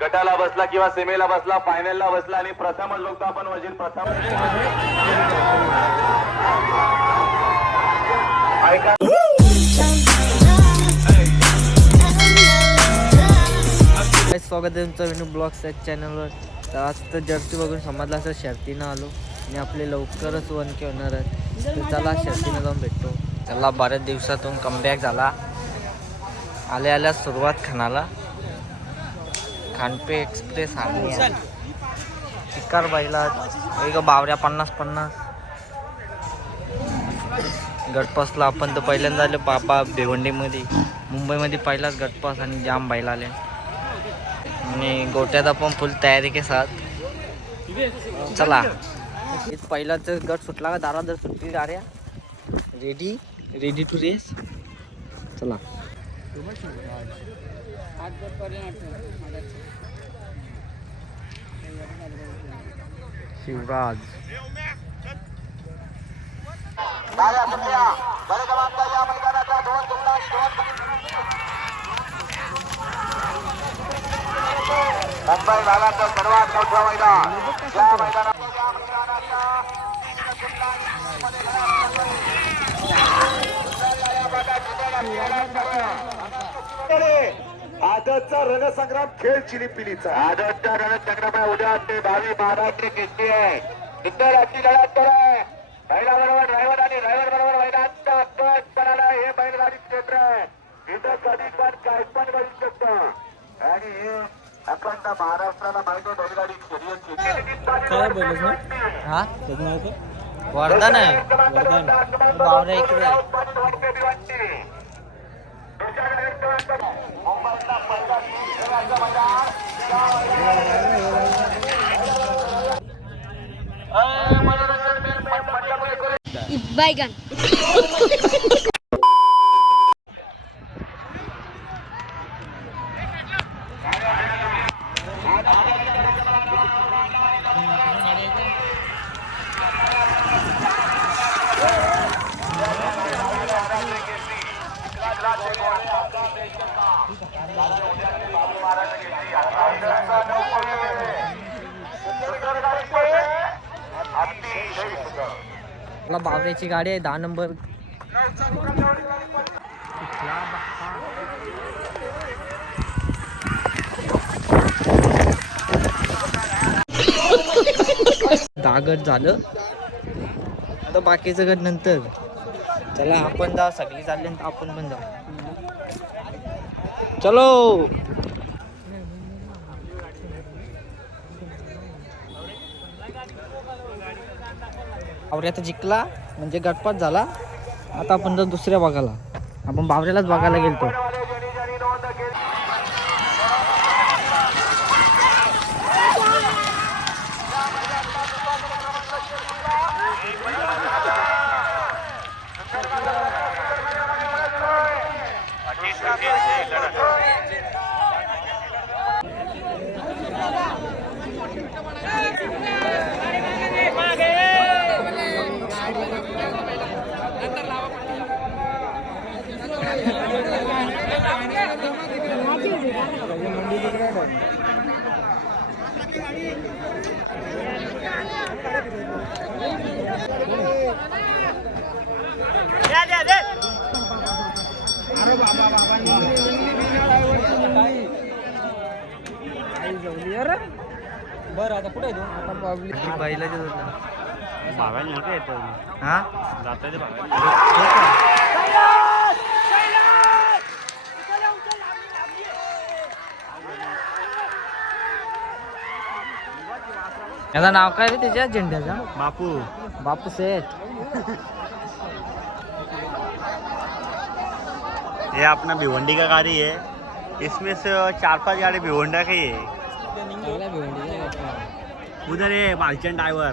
गटाला बसला किंवा सेमीला बसला फायनलला बसला आणि प्रथम लोक आपण वजीर प्रथम. ऐका. स्वागत आहे तुमचं विनू ब्लॉग्स या चॅनलवर तर आज तर जर्सी बघून समजलं असं शर्तीनं आलो आणि आपले लवकरच वन के होणार आहेत. तर चला शर्तीनं जाऊन भेटतो चला बऱ्याच दिवसातून कमबॅक झाला. आल्या आल्या सुरुवात खानाला. खानपे एक्सप्रेस आली चिकार बाईला एक बावऱ्या पन्नास पन्नास. गटपासला आपण तर पहिल्यांदा आलो बाबा भिवंडीमध्ये. मुंबईमध्ये पहिलाच गटपास आणि जाम बाईला आले आणि गोट्यात आपण फुल तयारी के साथ. चला. पहिला पहिलाच गट सुटला का दारा जर सुटली गाड्या रेडी रेडी टू रेस चला. शिवराज मुंबई भागाचं सर्वात मोठं मैदान या मैदानात आजचा रणसंग्राम खेळ चिलीपिलीचा. आजचा रणसंग्राम आहे. उद्या ते भावी महाराष्ट्र केसरी आहे. सुंदर अशी लढत आहे बैला बरोबर ड्रायव्हर आणि ड्रायव्हर बरोबर मैदानचा बस करायला हे बैलगाडी क्षेत्र आहे. इथं कधी पण काय पण घडू शकतं. आणि हे अखंड महाराष्ट्राला माहिती आहे बैलगाडी शर्यत हा? वर्धन आहे. बावऱ्या इकडे आहे. बैगन मला बावऱ्याची गाडी आहे दहा नंबर. दागट झालं. आता बाकीचं गट नंतर. चला आपण जा सगळी चालले तर आपण पण जाऊ. चलो. आवरे आता जिंकला म्हणजे गटपात झाला. आता आपण जर दुसऱ्या भागाला. आपण बावऱ्यालाच बघायला गेलतो बरं आता कुठे आहे बैलाच्या हा? याचं नाव काय रे त्याच्या? झेंड्याचा? बापू. बापू सेठ. ये अपना भिवंडी का गाड़ी है इसमें से चार पांच गाड़ी भिवंडा की है? उधर है मालचंद ड्राइवर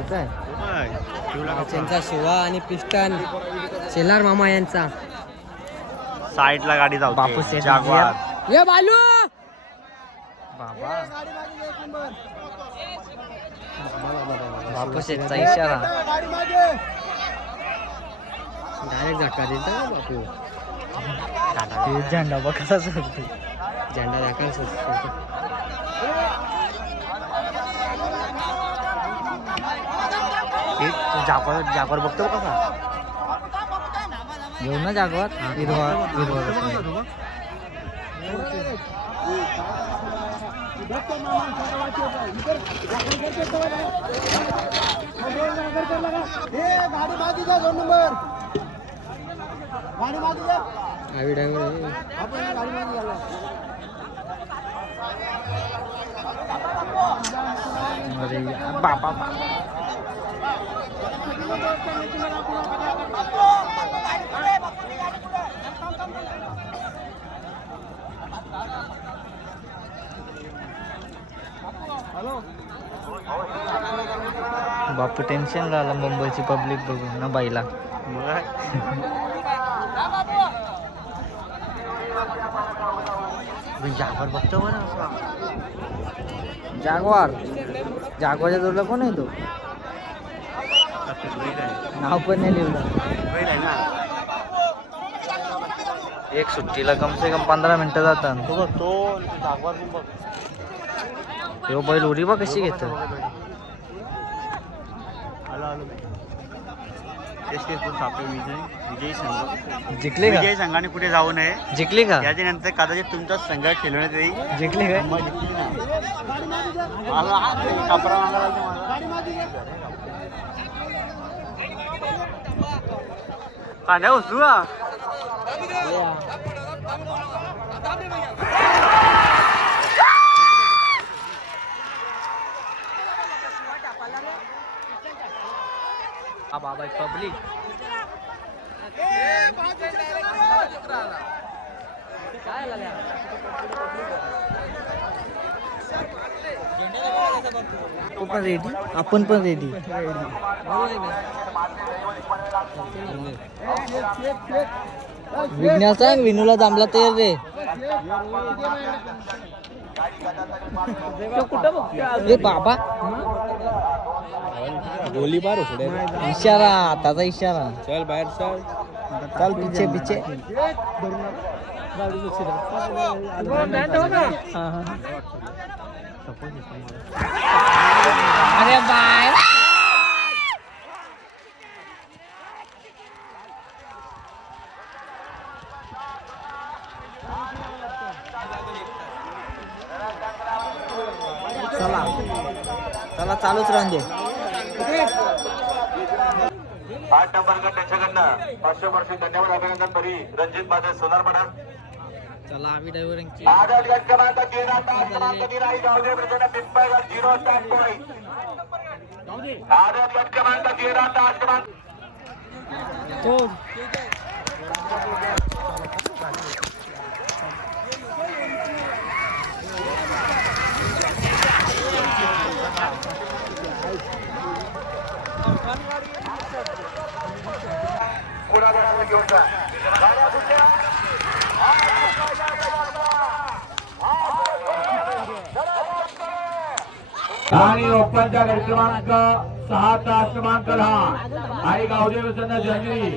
कुठं आहे? त्यांचा शिवा आणि पिस्टन शेलार मामा यांचा. साईडला गाडी जाऊ जागवार. ये बालू! बाबा. बापू शेठचा इशारा. डायरेक्ट झटका देतो ना बापू. झेंडा बघ झेंडा दाखल जागवार जागवार बघतो का कसा घेऊ ना जागवार? हिरवा हिरवा आवी ड्रायव्हर अरे बाबा. बापू टेन्शन झालं मुंबईची पब्लिक बघून ना बाईला जागवार बघतो बरं असा जागवार जागवारच्या जोडला कोण आहे तो बैल आहे नाव पण नाही लिहिलं ना एक सुट्टीला कम से कम पंधरा मिनिटं जातात तो बघ तो जागवार बघ तो बैल उडी बा कशी घेत जिंकले का विजयी संघाने कुठे जाऊ नये जिंकली का याच्या नंतर कदाचित तुमचा संघ खेळवण्यात येईल जिंकली काय मग जिंकली ना मला हात नाही, कपडा मागायला लागला मला. कांद्या उचलू ना हा बाबा पब्लिक तो पण रेडी आपण पण रेडी विज्ञान सांग विनूला जमला तर रे रे बाबा. गोली बार पुढे इशारा त्याचा इशारा. चल बाहेर चल. चल पिछे पिछे. अरे बाय. चला. चला चालूच राहून दे. आठ नंबर गट त्याच्याकडनं पाचशे वर्ष धन्यवाद अभिनंदन तरी रणजित माझे सोनार पडा चला आम्ही ड्रायव्हरांची आदत गट क्रमांक तेरा तास क्रमांक तेरा ही गावदेव प्रसन्न पिंपळगड झिरो स्टॅट पॉईंट आदत गट क्रमांक तेरा तास क्रमांक कुणाला घेऊन जा गाड्या कुठल्या आणि ओपनचा गट क्रमांक सहा तास क्रमांक लहान आणि गावदेव प्रसन्न जंगली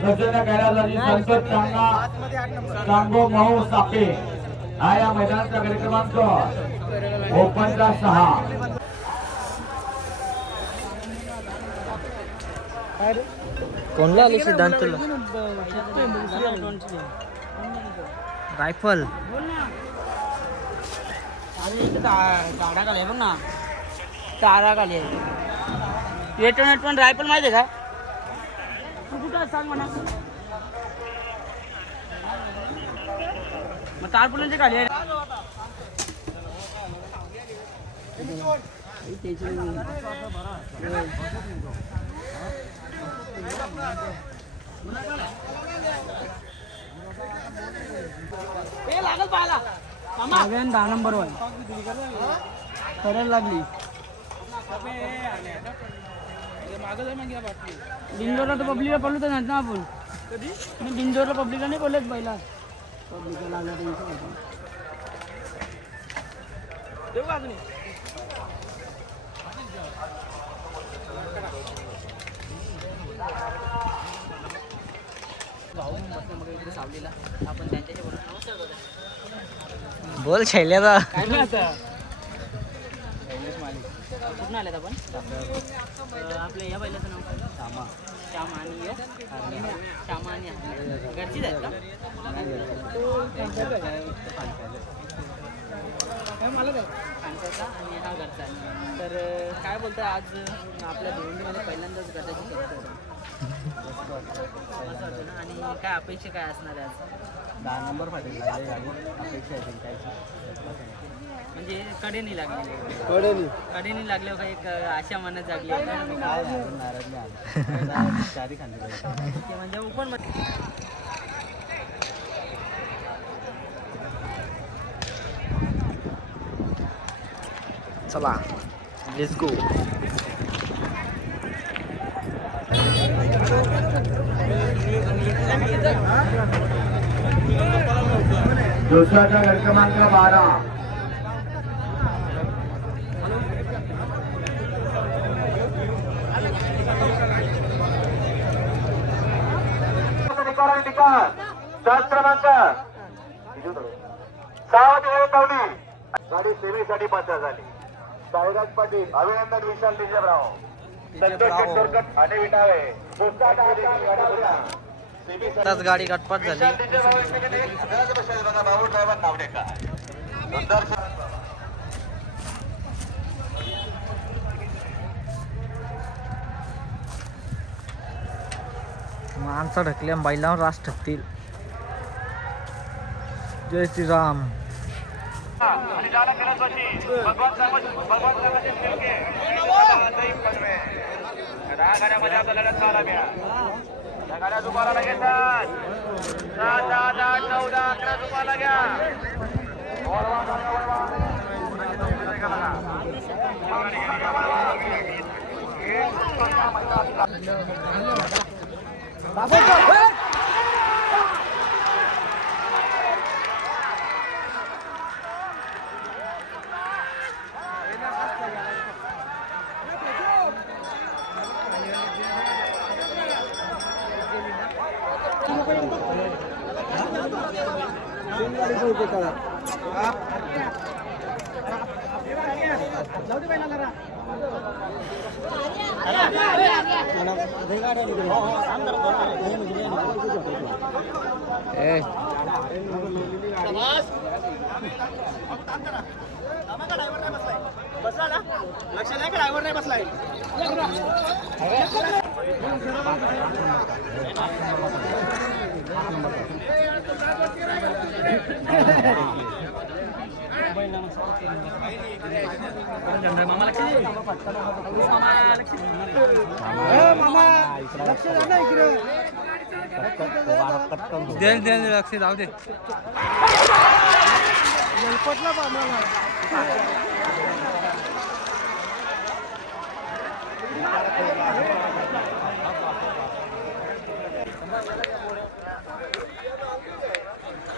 प्रसन्न कैलासाची संसद चांगा चांगो महो सापे. हा या मैदानाचा गट क्रमांक ओपनचा सहा. कोणला आलो सिद्धांतला? रायफल. गाडा खाली बघ ना. तारा खाली एट वन एट रायफल माहिती आहे का? तू कुठं सांग म्हणा. मग तारपुलांचे खाली आहे लागल पाहिला दहा नंबर वर करायला लागली. बिंदोरला तर पब्लिकला पडलो तर ना आपण. कधी? मी बिंदोरला पब्लिकला नाही बोलत पहिला. पब्लिकला लागला त्यांचं देऊ का अजून भाऊ पण बसले मग इकडे सावलीला आपण त्यांच्याशी बोलू नमस्कार दादा. बोल शैल्याचा काय नाही आता कुठून आल्यात आपण? आपल्या या बैलाचं नाव काय श्यामा. श्यामा आणि यो? श्यामा आणि हरण्या. घरचीच आहेत का? सांगतायचा आणि हा घरचा आहे. तर अं, काय बोलतोय आज? आपल्या भिवंडीमध्ये पहिल्यांदाच गटाची. असं वाटतं ना? आणि काय अपेक्षा काय असणार आहे आज? दहा नंबर फाटेल लागले गाडी अपेक्षा आहे म्हणजे कडेनी लागली कळेली कडेनी लागल्यावर काही एक आशा मनात जागली. नाही म्हणजे ओपन चला लेट्स गो दुसऱ्याचा क्रमांक बारा. क्रमांक. सावध पावली. गाडी सेवेसाठी पात्र झाली. साईराज पाटील अभिनंदन विशाल डिजेबराव संतोष शेटोरकर आणि विटावे दुसरा आताच गाडी गटपात झाली. माणसं ढकल्या बैलावर रास ठकतील. जय Shri Ram Bapak, bapak, bapak, जय रुपये करा दुपाराला घेतात सात आठ आठ चौदा अकरा दुपारला घ्या ए लक्ष जाऊ दे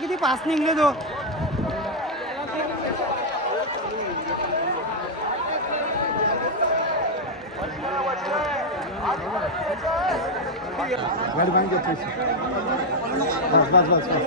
किती पास निघले तो गाडी बांध बस बस बस बस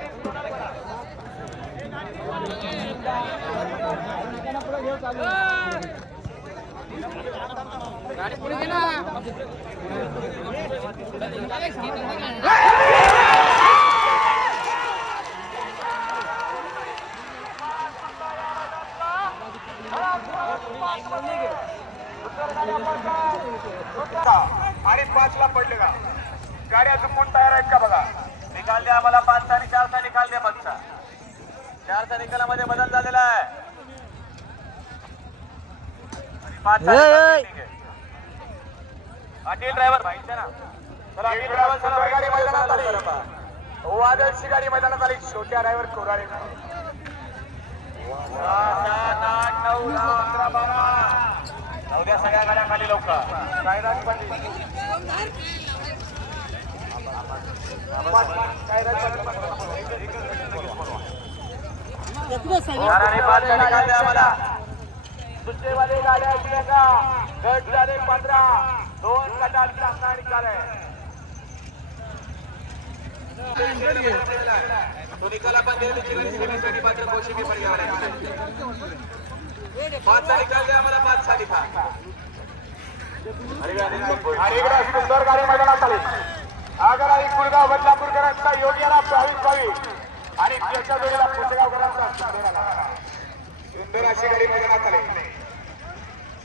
आणि पाचला पडले का गाड्या चुकून तयार आहेत का बघा? निकाल द्या आम्हाला पाचचा आणि चारचा निकाल द्या पाचचा चारचा निकालामध्ये बदल झालेला आहे. ड्रायव्हर माहिती ना चला. अनिल ड्रायव्हर चला गाडी मैदानात आली. वादळची गाडी मैदानात आली. छोट्या ड्रायव्हर कोराडे सात, आठ, नऊ, दहा, अकरा, बारा. जाऊ द्या सगळ्या गाड्या खाली लवकर काढल्या आम्हाला दुसरेवाले गाड्या असल्या का गट झाले पंधरा. दोन गटांचा आपला निकाल तो निकाल द्या आम्हाला निकाल सुंदर गाडी मैदानात आली. आगरा एक कुळगाव बदलापूरकरांचा योग्याला बावीस बावीस. आणि त्याच्या जोडीला पुसेगावकरांचा सुंदर अशी गाडी मैदानात आली.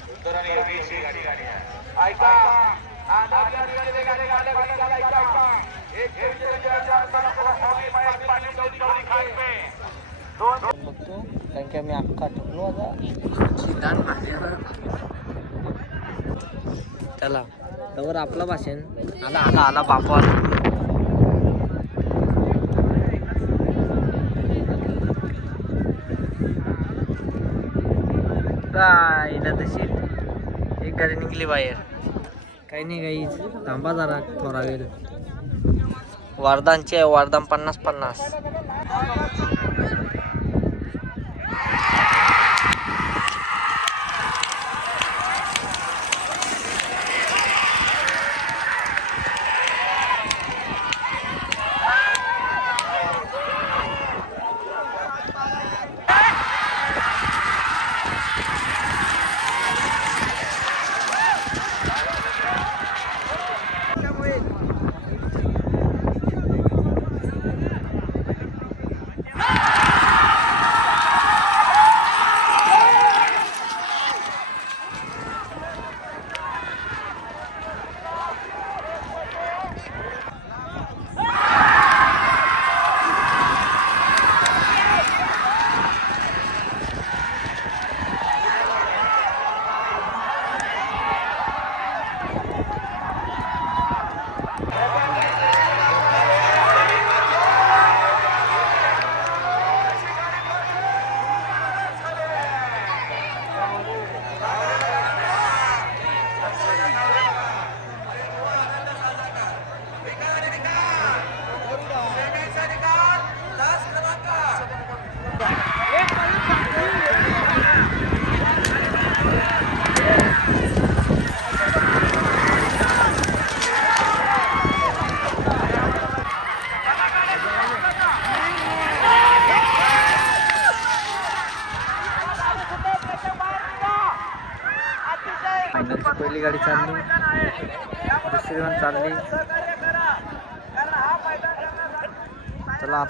सुंदर आणि योगी अशी गाडी. गाडी आहे. ऐका. कारण की आम्ही अख्खा ठरलो आता. चला. तर आपला भाषण. आला आला आला बापा इथं तशी एक गाडी निघली बाहेर. काही नाही काही. थांबा जरा थोडा वेळ. वारदानची आहे वारदान पन्नास पन्नास.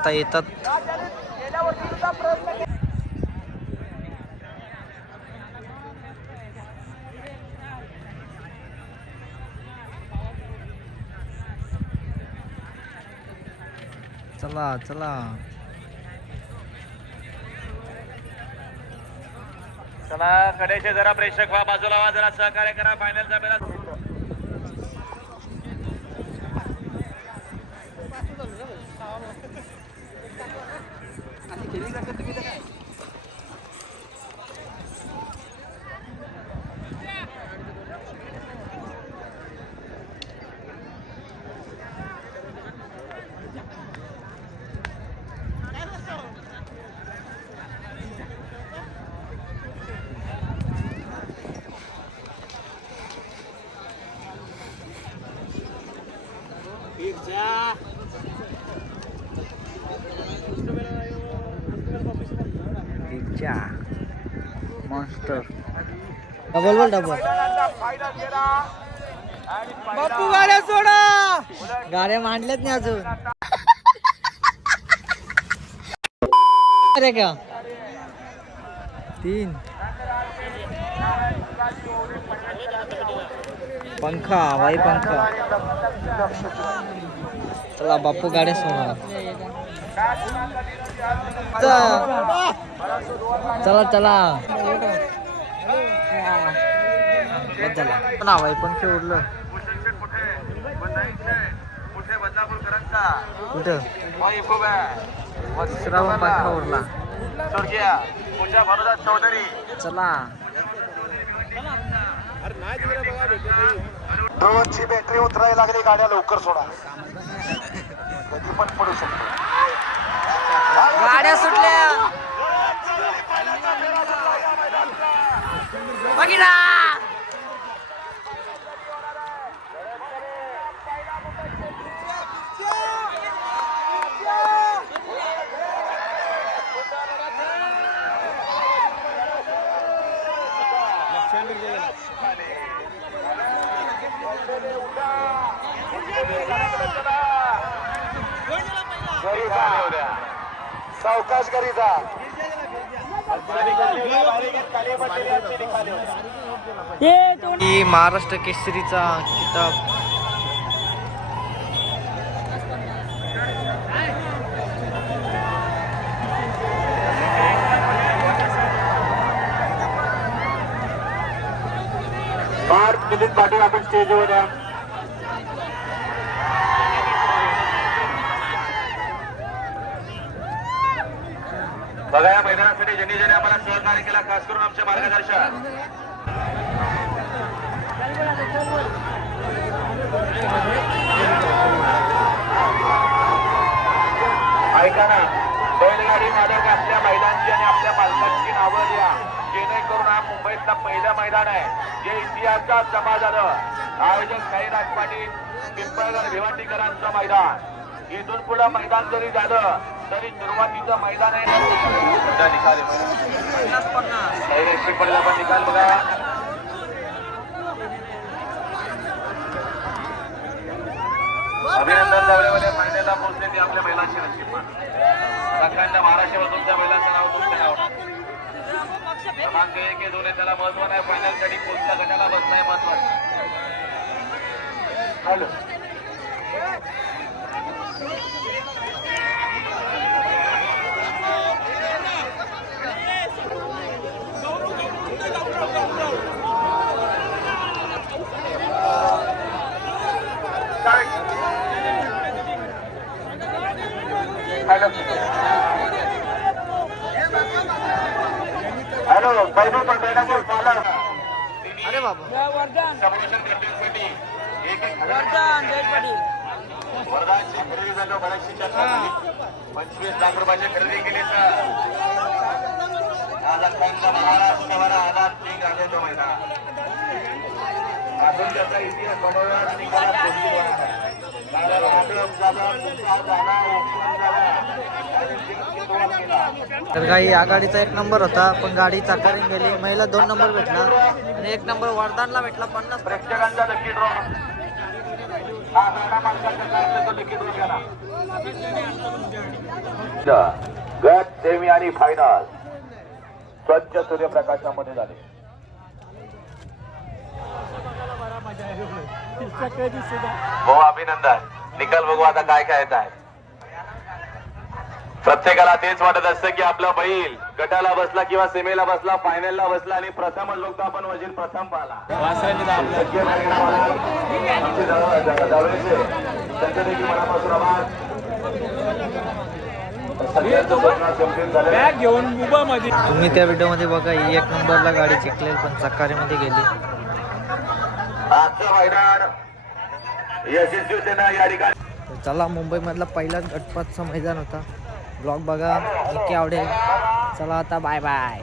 चला येतात. चला चला. चला कडेचे जरा प्रेक्षक व्हा. बाजूला वा जरा सहकार्य करा. फायनलचा बेला डबल बोल डबल बापू गाड्या सोडा! गाड्या मांडल्यात नाही अजून. अरे का तीन. पंखा हवाई पंखा. चला बापू गाड्या सोडा. चला चला. बस झाला. पण हवाई पंख उरलं कुठे? आहे पण पंखा उरला चला. ड्रोनची बॅटरी उतरायला लागली गाड्या लवकर सोडा. कधी पण पडू शकतो. गाड्या सुटल्या. बघितला. जा सावकाश ही महाराष्ट्र केसरीचा किताब. पाटील आपण स्टेजवर बघा या मैदानासाठी ज्यांनी ज्यांनी आम्हाला सहकार्य केला खास करून आमचे मार्गदर्शक. ऐका ना बैलगाडी मालक आपल्या महिलांची आणि आपल्या मालकांची नावं द्या जेणेकरून हा मुंबईतला पहिलं मैदान आहे. जे इतिहासात जमा झालं. आयोजक काही राजपाटी पिंपळगड भिवंडीकरांचं मैदान. इथून पुढं मैदान जरी झालं तरी सुरुवातीचं मैदान आहे. पुढचा निकाल पन्नास पडला पण निकाल बघा. अभिनंदन जावळेवाले फायनलला पोहोचले ते आपल्या महिलांची नशीब सगळ्यांच्या महाराष्ट्रावर तुमच्या महिलांचं नाव तुमचं नाव क्रमांक एक हे दोन त्याला महत्त्व नाही. फायनलसाठी साठी गटाला बसणं आहे महत्वाचं हॅलो. हॅलो हॅलो बैठक पण बैठक अरे बाबा. जयेश पाटील वरदानची खरेदी झालं बऱ्याचशी चर्चा झाली. पंचवीस लाख रुपयाची खरेदी केली तर आज अखंड महाराष्ट्रावर सिंग आले तो मैदान अजून त्याचा इतिहास बनवणार निकालात तर गाई आघाडीचा एक नंबर होता पण गाडी चाकारीन गेली. महिला दोन नंबर भेटला आणि एक नंबर वरदानला भेटला पन्नास प्रेक्षकांचा लकी ड्रॉ गट सेमी आणि फायनल स्वच्छ सूर्यप्रकाशामध्ये झाले. हो अभिनंदन. निकाल बघू आता काय काय येत आहे प्रत्येकाला तेच वाटत असतं की आपला बैल गटाला बसला किंवा सेमीला बसला फायनलला बसला आणि प्रथम लोक आपण वजीर प्रथम पाहिला. त्यांचे देखील मनापासून आभार. झालं. तुम्ही त्या व्हिडिओमध्ये बघा ही एक नंबरला गाडी जिंकलेली पण चक्कारीमध्ये गेली. आजचं मैदान यशस्वीतेनं या ठिकाणी. तर चला मुंबईमधला पहिलाच गटपातचा मैदान होता. ब्लॉग बघा नक्की आवडेल. चला आता बाय बाय